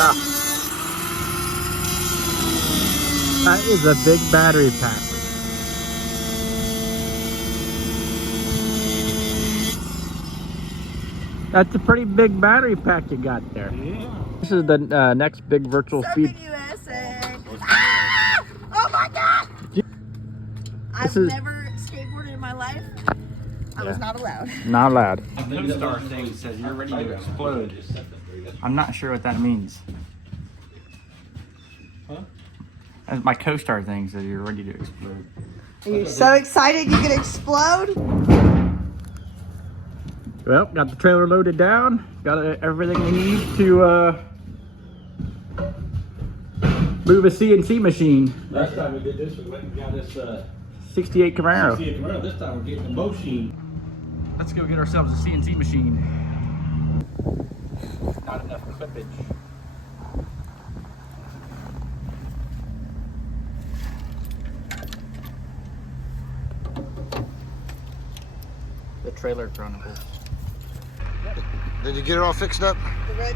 Ah, that is a big battery pack. That's a pretty big battery pack you got there. Yeah. This is the next big virtual speed. USA. Ah! Oh my God! I've never skateboarded in my life. I was not allowed. Not allowed. The co-star thing says you're ready to explode. I'm not sure what that means. Huh? My co-star thing says you're ready to explode. Are you so excited you can explode? Well, got the trailer loaded down. Got everything we need to move a CNC machine. Last time we did this, we went and got this 68 Camaro. 68 Camaro. This time we're getting a machine. Let's go get ourselves a CNC machine. Not enough clippage. The Trailer Chronicles. Did you get it all fixed up? The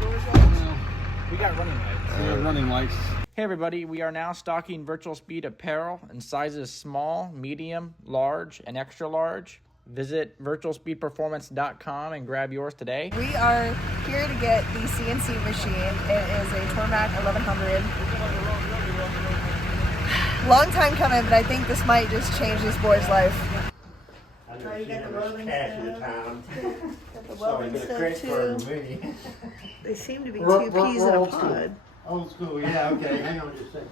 doors locked. We got running lights. Running lights. Hey everybody, we are now stocking Virtual Speed apparel in sizes small, medium, large, and extra large. Visit virtualspeedperformance.com and grab yours today. We are here to get the CNC machine. It is a Tormach 1100. Long time coming, but I think this might just change this boy's life. Oh, you got the welding stuff. Got the welding stuff too. They seem to be two peas in a pod. Old school, yeah, okay. Hang on just a second.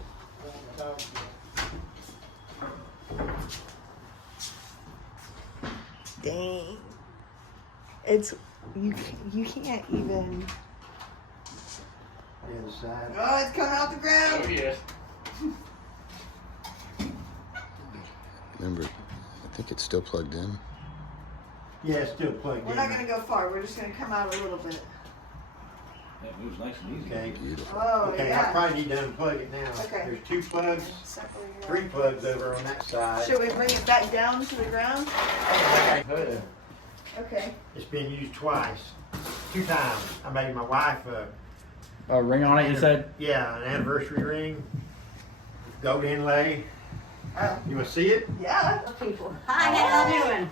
Dang. It's, you can't even. The other side. Oh, it's coming off the ground. Oh yes. Remember, I think it's still plugged in. Yeah, it's still plugged in. We're not going to go far. We're just going to come out a little bit. That moves nice and easy. Okay. Beautiful. Oh, Okay, I yeah. probably need to unplug it now. Okay. There's 2 plugs, Separate it. 3 plugs over on that side. Should we bring it back down to the ground? Okay. Okay. It's been used twice. 2 times. I made my wife A ring on it, you said? an anniversary ring. Gold inlay. Oh. You want to see it? Yeah. People. Hi, how you doing?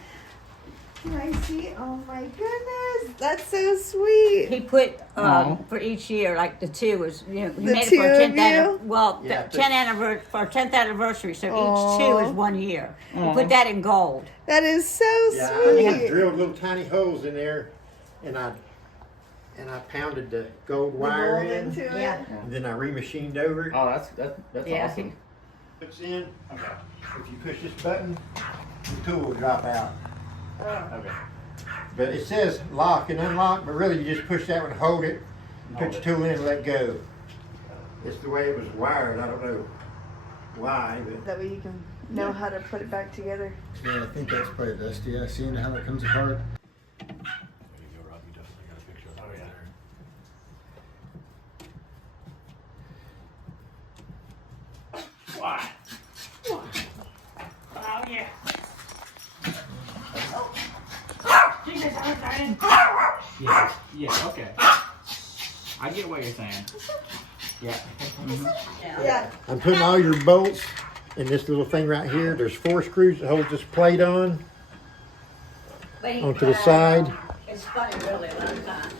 Can I see? Oh my goodness. That's so sweet. He put Aw. for each year, like the 2 was, you know, he The made it 2 for of 10th you? Yeah, 10th anniversary for 10th anniversary. So Aw. each 2 is 1 year. He put that in gold. That is so Yeah, I sweet. drilled little tiny holes in there, and I pounded the gold wire Rolled in, into it. Yeah. and then I remachined over it. Oh, that's Yeah. awesome. Puts in. If you push this button, the tool will drop out. Oh. Okay. But it says lock and unlock, but really you just push that one, hold it, and put your tool in and let go. It's the way it was wired. I don't know why, but That way you can know how to put it back together. Yeah, I think that's probably best. Yeah, seeing how it comes apart. Oh yeah. Yeah, okay. I get what you're saying. Yeah. Yeah. I'm putting all your bolts in this little thing right here. There's 4 screws that hold this plate on onto the side. It's funny, really, a lot of times.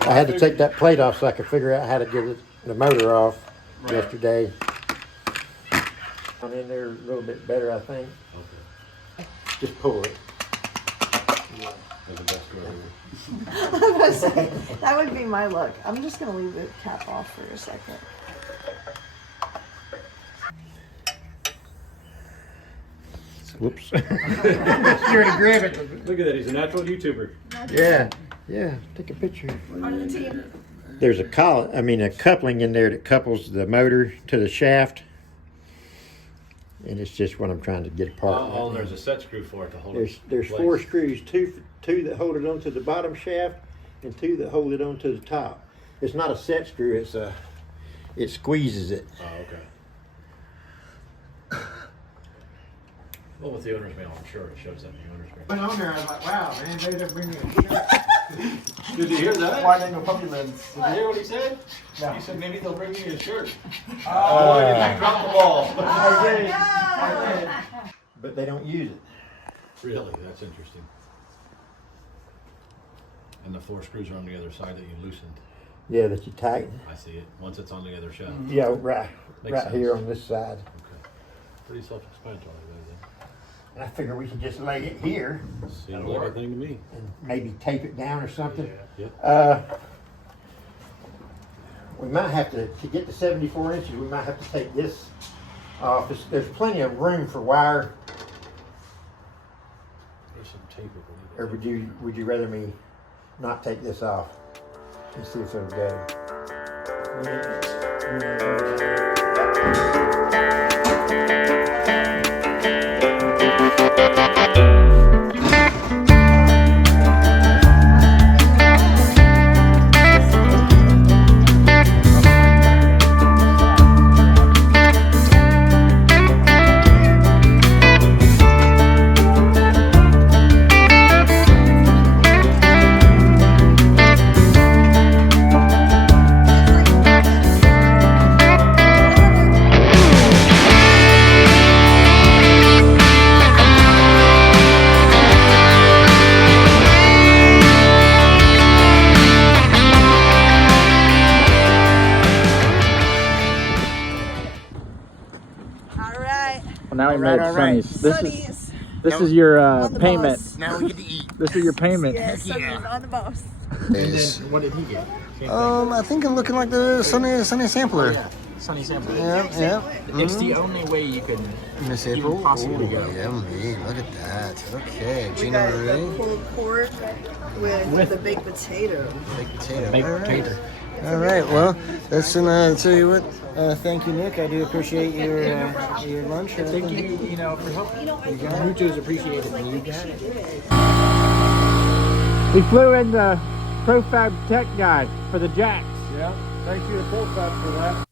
I had to take that plate off so I could figure out how to get the motor off yesterday. I'm in there a little bit better, I think. Okay. Just pull it. I was gonna say, that would be my luck. I'm just gonna leave the cap off for a second. Whoops. You're to grab it. Look at that. He's a natural YouTuber. Yeah. Take a picture. On the team. There's a coupling in there that couples the motor to the shaft. And it's just what I'm trying to get apart. Oh, there's a set screw for it to hold it. There's 4 screws, two that hold it onto the bottom shaft and 2 that hold it onto the top. It's not a set screw, it squeezes it. Oh, okay. Well, with the owner's manual, I'm sure it shows that in the owner's manual. Went on there, I was like, wow, man, they didn't bring me a shirt. Did you hear that? Why ain't no puppy lids? Did you hear what he said? No. He said maybe they'll bring me a shirt. Oh, Boy, did I drop the ball. But they don't use it. Really, that's interesting. And the 4 screws are on the other side that you loosened. Yeah, that you tighten. I see it. Once it's on the other shaft. Yeah, right Makes here sense. on this side. Okay. Pretty self-explanatory And I figure we can just lay it here then. Seems like a thing to me. and maybe tape it down or something. Yep. We might have to get to 74 inches, we might have to take this off. There's plenty of room for wire. There's some tape over Or would you rather me not take this off and see if it'll go? Well, now we made Sonny's. Sonny's This is your on the payment. bus. Now we get to eat. This is your payment. Yeah, Sonny's on the bus. And then what did he get? I think I'm looking like the Sunny sampler. Sonny sample. Yeah. It's the only way you can. Miss You April. can possibly go. Yummy. Look at that. Okay. We Gina got the Marie. pulled pork with the baked potato. Baked potato. Baked All right. potato. All right. Well, that's I'll tell you what. Thank you, Nick. I do appreciate your lunch. Thank you, for helping. Muchos appreciated. You got it. We flew in the Profab Tech Guide for the jacks. Yeah. Thank you to Profab for that.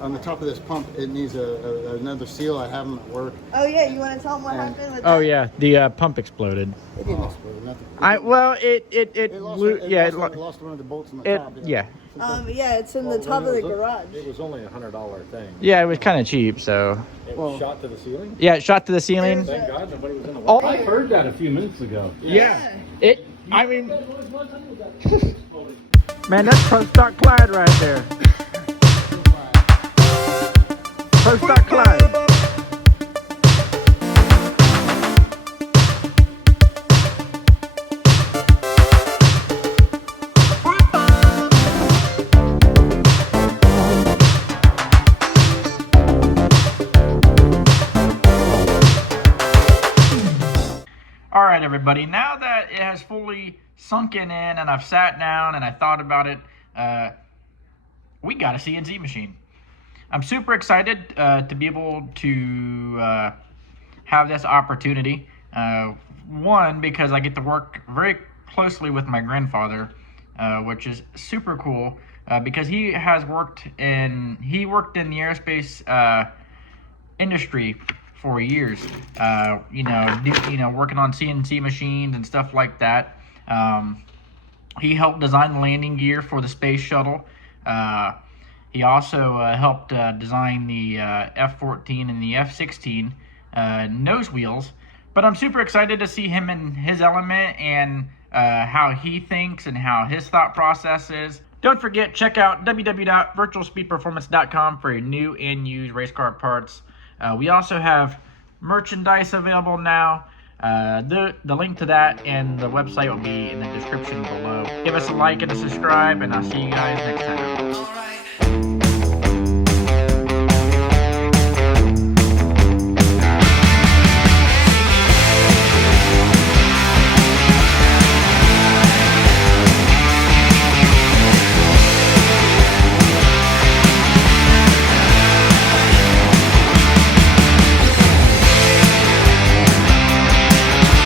On the top of this pump, it needs another seal. I have them at work. Oh yeah, you want to tell them what happened with Oh that? yeah, the pump exploded. It didn't explode. Nothing. It Lost one of the bolts on the it top. yeah. Yeah, it's in the top of the garage. It was only $100 thing. Yeah, it was kind of cheap, so It was shot to the ceiling. yeah, it shot to the ceiling. Thank God nobody was in the Oh. way. I heard that a few minutes ago. Yeah, I mean, man, that's Pro Stock Clyde right there. Pro Stock Clyde. All right, everybody, now that it has fully sunken in and I've sat down and I thought about it, we got a CNC machine. I'm super excited to be able to have this opportunity. One, because I get to work very closely with my grandfather, which is super cool because he worked in the aerospace industry for years, working on CNC machines and stuff like that. He helped design the landing gear for the space shuttle. He also helped design the F-14 and the F-16 nose wheels But I'm super excited to see him in his element and how he thinks and how his thought process is. Don't forget, check out www.virtualspeedperformance.com for your new and used race car parts. We also have merchandise available now. The link to that and the website will be in the description below. Give us a like and a subscribe, and I'll see you guys next time.